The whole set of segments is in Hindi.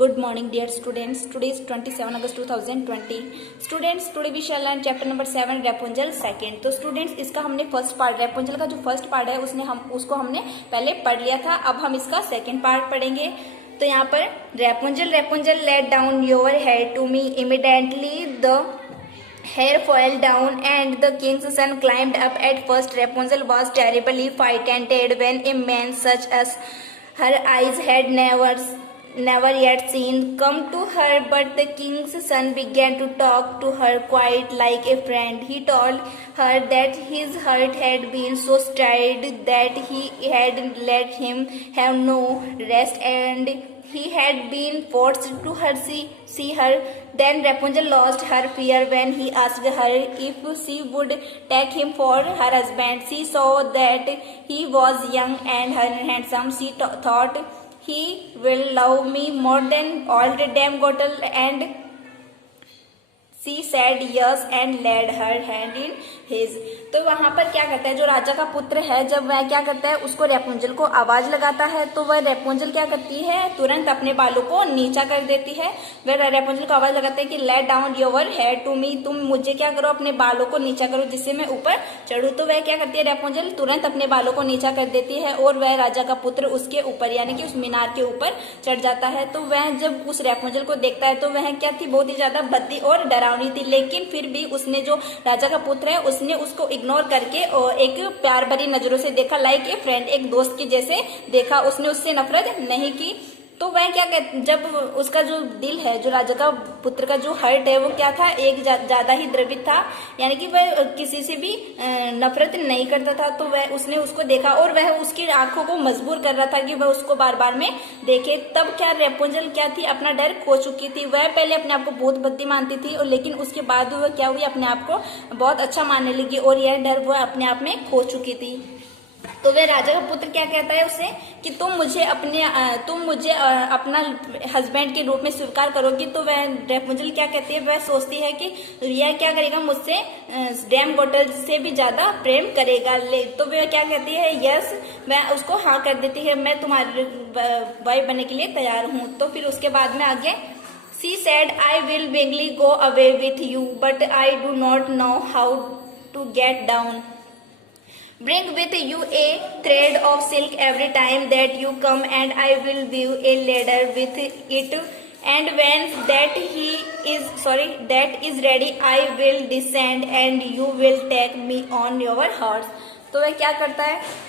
Good morning, dear students. Today is 27 August 2020. Students, today we shall learn chapter number 7, Rapunzel second. तो students, इसका हमने फर्स्ट पार्ट, रेपुंजल का जो फर्स्ट पार्ट है उसको हमने पहले पढ़ लिया था. अब हम इसका सेकंड पार्ट पढ़ेंगे. तो यहाँ पर Rapunzel let down your hair to me. Immediately the hair fell down and the king's son climbed up. At first Rapunzel was terribly frightened when a man such as her eyes had never yet seen come to her, but the king's son began to talk to her quite like a friend. He told her that his heart had been so stirred that he had let him have no rest, and he had been forced to see her. Then Rapunzel lost her fear when he asked her if she would take him for her husband. She saw that he was young and handsome. She thought, he will love me more than all the damn cattle, and she said yes and laid her hand in his. तो वहां पर क्या करता है, जो राजा का पुत्र है, जब वह क्या करता है, उसको रेपुंजल को आवाज लगाता है, तो वह रेपुंजल क्या करती है, तुरंत अपने बालों को नीचा कर देती है. वह रेपुंजल को आवाज लगाता है कि let down your hair to me, तुम मुझे क्या करो, अपने बालों को नीचा करो जिससे मैं ऊपर चढ़ू. तो वह क्या करती है, रेपुंजल तुरंत अपने बालों को नीचा कर देती है और वह राजा का पुत्र उसके ऊपर यानी कि उस मीनार के ऊपर चढ़ जाता है. तो वह जब उस रेपुंजल को देखता है तो वह क्या थी, बहुत ही ज्यादा भद्दी और डरावनी थी. लेकिन फिर भी उसने, जो राजा का पुत्र है, उसने उसको इग्नोर करके और एक प्यार भरी नजरों से देखा, लाइक ए फ्रेंड, एक दोस्त के जैसे देखा. उसने उससे नफरत नहीं की. तो वह क्या कहते, जब उसका जो दिल है, जो राजा का पुत्र का जो हर्ट है, वो क्या था, एक ज्यादा ही द्रवित था, यानी कि वह किसी से भी नफरत नहीं करता था. तो वह उसने उसको देखा और वह उसकी आंखों को मजबूर कर रहा था कि वह उसको बार बार में देखे. तब क्या रेपुंजल क्या थी, अपना डर खो चुकी थी. वह पहले अपने आप को बहुत भद्दी मानती थी और लेकिन उसके बाद वह क्या हुई, अपने आप को बहुत अच्छा मानने लगी और यह डर वह अपने आप में खो चुकी थी. तो वह राजा का पुत्र क्या कहता है उसे कि तुम मुझे अपना हस्बैंड के रूप में स्वीकार करोगी. तो वह रेपुंजल क्या कहती है, वह सोचती है कि यह क्या करेगा, मुझसे डैम बॉटल से भी ज्यादा प्रेम करेगा. तो वह क्या कहती है, यस, मैं उसको हाँ कर देती है, मैं तुम्हारी वाइफ बनने के लिए तैयार हूँ. तो फिर उसके बाद में आगे She said, I will willingly go away with you, but I do not know how to get down. Bring with you a thread of silk every time that you come, and I will weave a ladder with it. And when that is ready, I will descend, and you will take me on your horse. तो वह क्या करता है,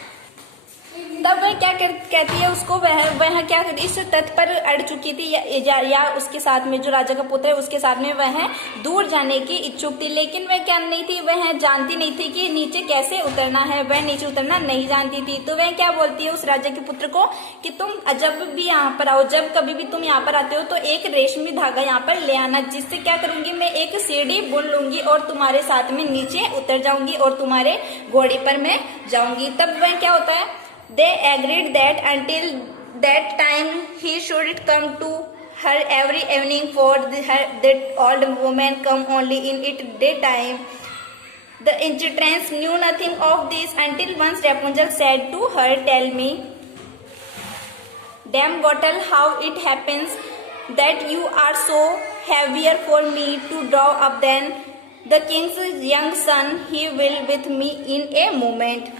तब वह क्या कहती है उसको, वह क्या करती है, इस तट पर अड़ चुकी थी या उसके साथ में जो राजा का पुत्र है उसके साथ में वह दूर जाने की इच्छुक थी. लेकिन वह क्या नहीं थी, वह जानती नहीं थी कि नीचे कैसे उतरना है, वह नीचे उतरना नहीं जानती थी. तो वह क्या बोलती है उस राजा के पुत्र को कि तुम जब भी यहाँ पर आओ, जब कभी भी तुम यहाँ पर आते हो तो एक रेशमी धागा यहाँ पर ले आना, जिससे क्या करूंगी, मैं एक सीढ़ी बुन लूंगी और तुम्हारे साथ में नीचे उतर जाऊंगी और तुम्हारे घोड़े पर मैं जाऊंगी. तब वह क्या होता है, They agreed that until that time he should come to her every evening, for that old woman come only in it daytime. The enchantress knew nothing of this until once Rapunzel said to her, tell me, damn Gretel, how it happens that you are so heavier for me to draw up than the king's young son. He will with me in a moment.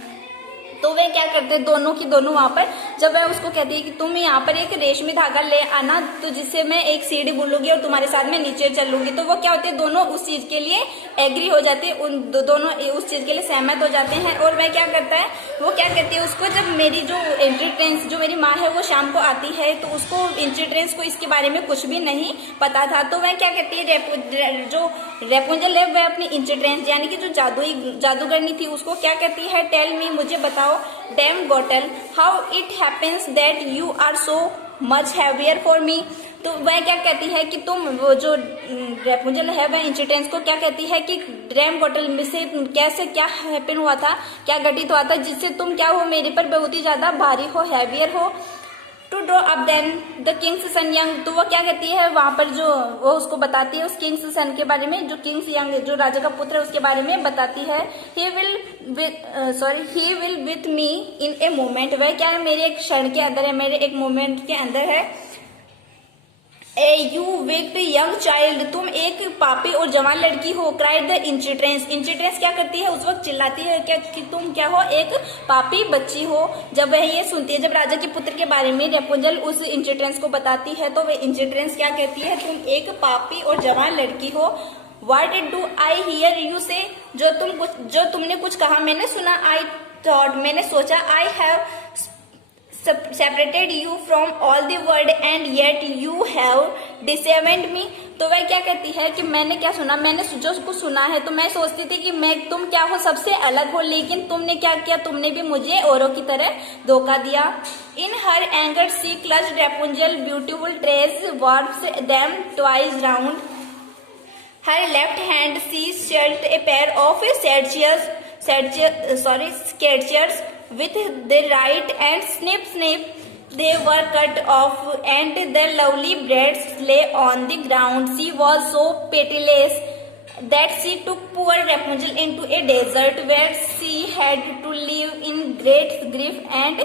तो वे क्या करते हैं, दोनों की दोनों वहां पर, जब वह उसको कहती है कि तुम यहाँ पर एक रेशमी धागा ले आना, तो जिससे मैं एक सीढ़ी बुनूंगी और तुम्हारे साथ में नीचे चलूंगी. तो वो क्या होते हैं, दोनों उस चीज के लिए एग्री हो जाते हैं, दोनों उस चीज के लिए सहमत हो जाते हैं. और वह क्या करता है, वो क्या कहती है उसको, जब मेरी जो एंट्री ट्रेंस, जो मेरी माँ है, वो शाम को आती है, तो उसको एंट्री ट्रेंस को इसके बारे में कुछ भी नहीं पता था. तो वह क्या कहती है, जो रेपुंजल है, वह अपनी एंट्री ट्रेंस यानी कि जो जादूगरनी थी उसको क्या कहती है, टेल मी, मुझे बताओ, damn Gretel, how it happens that you are so much heavier for me. तो वह क्या कहती है कि तुम, वो जो रेपुंजल है, वह इंचिटेंस को क्या कहती है कि डैम Gretel में से कैसे क्या हैपन हुआ था, क्या घटित हुआ था, जिससे तुम क्या हो, मेरे पर बहुत ही ज्यादा भारी हो, हैवियर हो. To draw up then the king's son young. तो वो क्या कहती है वहां पर, जो वो उसको बताती है उस किंग्स सन के बारे में, जो किंग्स यंग, जो राजा का पुत्र है, उसके बारे में बताती है. He will with me in a moment. वह क्या है, मेरे एक क्षण के अंदर है, मेरे एक मोमेंट के अंदर है. ए यू विक्ड यंग चाइल्ड, तुम एक पापी और जवान लड़की हो। क्राइड द इंचिट्रेंस, इंचिट्रेंस क्या करती है, उस वक्त चिल्लाती है क्या कि तुम क्या हो, एक पापी बच्ची हो। जब वह ये सुनती है, जब राजा के पुत्र के बारे में रेपुंजल उस इंचिट्रेंस को बताती है तो वह इंचिट्रेंस क्या कहती है, तुम एक पापी और जवान लड़की हो। What do I hear you से, जो तुमने कुछ कहा मैंने सुना। आई थॉट, मैंने सोचा। I have separated you from all the world and yet you have deceived me, तो वह क्या कहती है कि मैंने क्या सुना, मैंने जो कुछ सुना है तो मैं सोचती थी कि मैं तुम क्या हो, सबसे अलग हो, लेकिन तुमने क्या किया, तुमने भी मुझे औरों की तरह धोखा दिया। In her anger she clutched Rapunzel beautiful tress warps them twice round her left hand she shelled a pair of sketchers with the right and snip they were cut off and the lovely braids lay on the ground. She was so pitiless that she took poor Rapunzel into a desert where she had to live in great grief and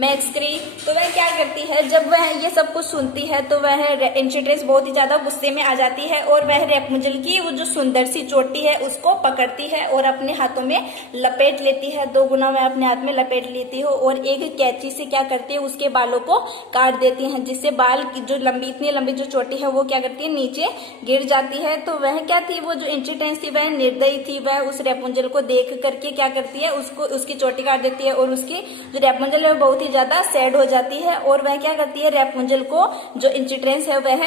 misery. तो वह क्या करती है, जब वह ये सब कुछ सुनती है तो वह इंचिट्रेंस बहुत ही ज्यादा गुस्से में आ जाती है और वह रेपुंजल की वो जो सुंदर सी चोटी है उसको पकड़ती है और अपने हाथों में लपेट लेती है। 2 गुना वह अपने हाथ में लपेट लेती है और एक कैंची से क्या करती है, उसके बालों को काट देती है, जिससे बाल की जो इतनी लंबी जो चोटी है वो क्या करती है, नीचे गिर जाती है। तो वह क्या थी, वो जो इंचिट्रेंस थी वह निर्दयी थी, वह उस रेपुंजल को देख करके क्या करती है, उसकी चोटी काट देती है और उसकी जो रेपुंजल है वो बहुत ही ज्यादा सैड हो जाती है और वह क्या करती है, रेपुंजल को जो इंचिट्रेंस है वह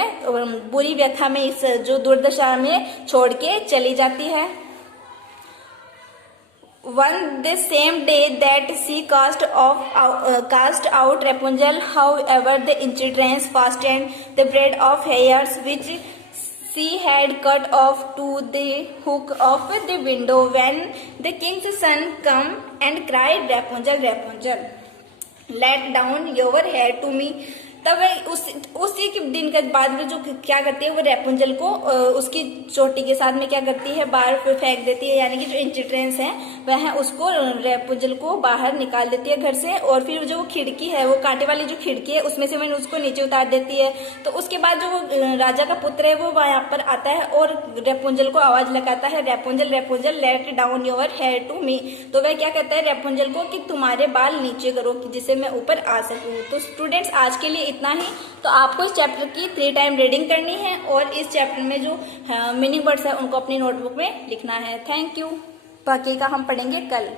बुरी व्यथा में, इस जो दुर्दशा में छोड़ के चली जाती है। One the same day that she cast out Rapunzel, however, the entrance fastened the braid of hairs which she had cut off to the hook of the window. When the king's son came and cried, Rapunzel, Rapunzel, let down your hair to me. तब उसी के दिन के बाद में जो क्या करती है, वो रेपुंजल को उसकी चोटी के साथ में क्या करती है, बाहर फेंक देती है, यानी कि जो इंचिट्रेंस है वह उसको रेपुंजल को बाहर निकाल देती है घर से। और फिर जो खिड़की है, वो कांटे वाली जो खिड़की है उसमें से वह उसको नीचे उतार देती है। तो उसके बाद जो राजा का पुत्र है वो वहां पर आता है और रेपुंजल को आवाज लगाता है, Rapunzel Rapunzel let down your hair to me. तो वह क्या कहता है रेपुंजल को कि तुम्हारे बाल नीचे करो जिससे मैं ऊपर आ सकूं। तो स्टूडेंट्स आज के लिए इतना ही। तो आपको इस चैप्टर की 3 टाइम रीडिंग करनी है और इस चैप्टर में जो मीनिंग वर्ड्स है उनको अपनी नोटबुक में लिखना है। Thank you. बाकी का हम पढ़ेंगे कल।